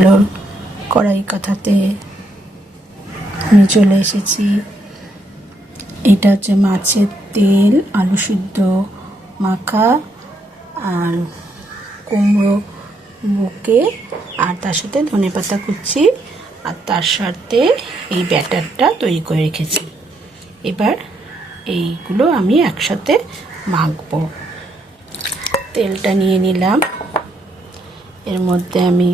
আলুর কড়াই কাঁথাতে আমি চলে এসেছি। এটা হচ্ছে মাছের তেল, আলু সিদ্ধ মাখা আর কুমড়ো বুকে, আর তার সাথে ধনেপাতা কুচি, আর তার সাথে এই ব্যাটারটা তৈরি করে রেখেছি। এবার এইগুলো আমি একসাথে মাখবো। তেলটা নিয়ে নিলাম, এর মধ্যে আমি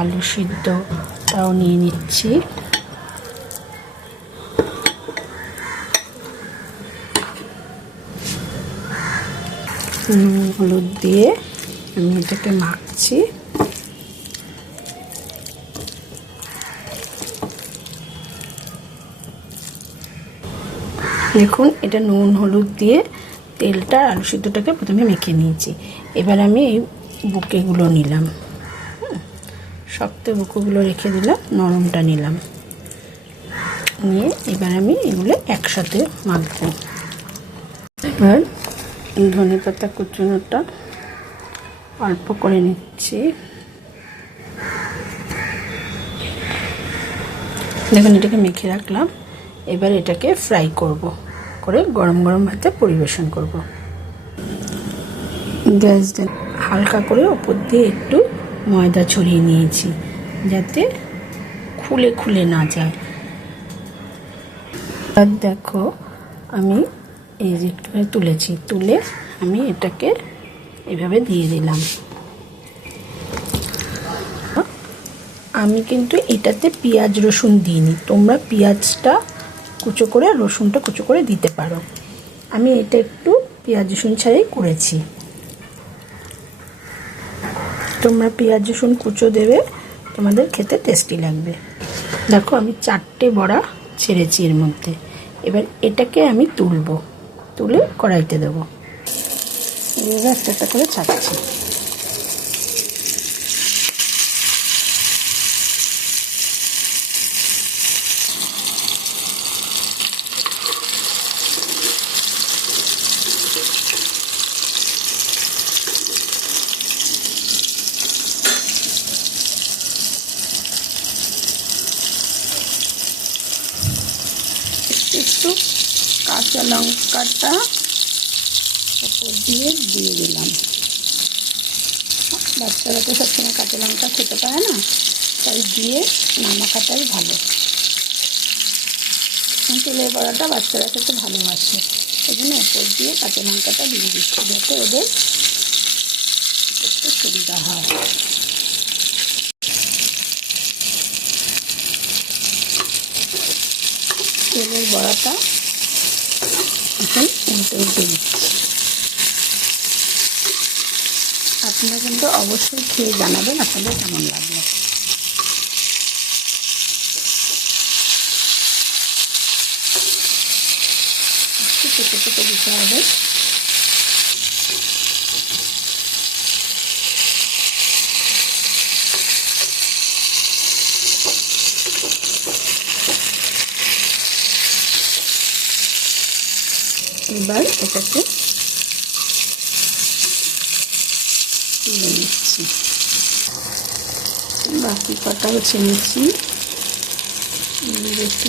আলু সিদ্ধটাও নিয়ে নিচ্ছি। নুন হলুদ দিয়ে আমি এটাকে মাখছি। দেখুন, এটা নুন হলুদ দিয়ে তেলটা আলু সিদ্ধটাকে প্রথমে মেখে নিয়েছি। এবার আমি এই বুকেগুলো নিলাম, শক্ত বুকুগুলো রেখে দিলাম, নরমটা নিলাম, নিয়ে এবার আমি এগুলো একসাথে মাখবো। এবার ধনেপাতা কুচনোটা অল্প করে নিচ্ছি। দেখুন, এটাকে মেখে রাখলাম। এবার এটাকে ফ্রাই করে গরম গরম ভাতে পরিবেশন করব। গ্যাস হালকা করে ওপর দিয়ে একটু ময়দা ছড়িয়ে নিয়েছি, যাতে খুলে খুলে না যায়। আর দেখো, আমি এই যে তুলেছি, তুলে আমি এটাকে এভাবে দিয়ে দিলাম। আমি কিন্তু এটাতে পেঁয়াজ রসুন দিইনি, তোমরা পেঁয়াজটা কুচো করে আর রসুনটা কুচো করে দিতে পারো। আমি এটা একটু পেঁয়াজ রসুন ছাড়াই করেছি। তোমরা পেঁয়াজ রসুন কুচো দেবে, তোমাদের খেতে টেস্টি লাগবে। দেখো, আমি 4টে বড়া ছেড়েছি এর মধ্যে। এবার এটাকে আমি তুলে কড়াইতে দেবো। এবার একটা করে ছাড়ছি। একটু কাঁচা লঙ্কাটা ওপর দিয়ে দিলাম। বাচ্চারা তো সবসময় কাঁচা লঙ্কা খেতে পারে না, তাই দিয়ে না মাখাটাই ভালো। তেলের বড়াটা বাচ্চারা খেতে ভালোবাসে, এই জন্য ওপর দিয়ে কাঁচা লঙ্কাটা দিয়ে দিচ্ছি, যাতে ওদের একটু সুবিধা হয়। তেলের বড়াটা এখন উল্টে দিচ্ছি। আপনারা কিন্তু অবশ্যই খেয়ে জানাবেন আপনাদের কেমন লাগলো। একটু চেপে দিতে হবে। এবার এটাকে তুলে নিচ্ছি। বাকি কটাও ছেড়েছি, একটু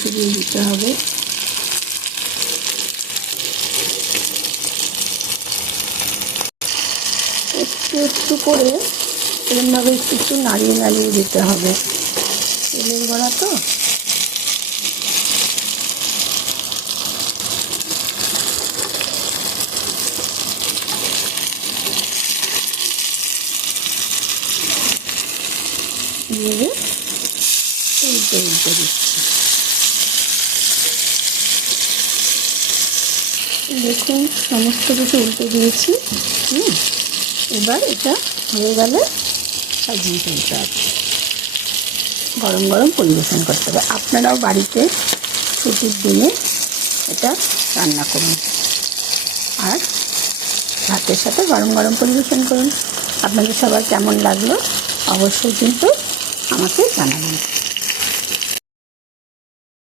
সরিয়ে দিতে হবে। একটু করে এরকমভাবে একটু নাড়িয়ে দিতে হবে। তেলের বড়া তো, দিয়ে উল্টে দিচ্ছি। দেখুন, সমস্ত কিছু উল্টে দিয়েছি। এবার এটা হয়ে গেলে সাজিয়ে ফেলতে হবে, গরম গরম পরিবেশন করতে হবে। আপনারাও বাড়িতে ছুটির দিনে এটা রান্না করুন আর ভাতের সাথে গরম গরম পরিবেশন করুন। আপনাদের সবার কেমন লাগলো অবশ্যই কিন্তু আমাকে জানাবেন।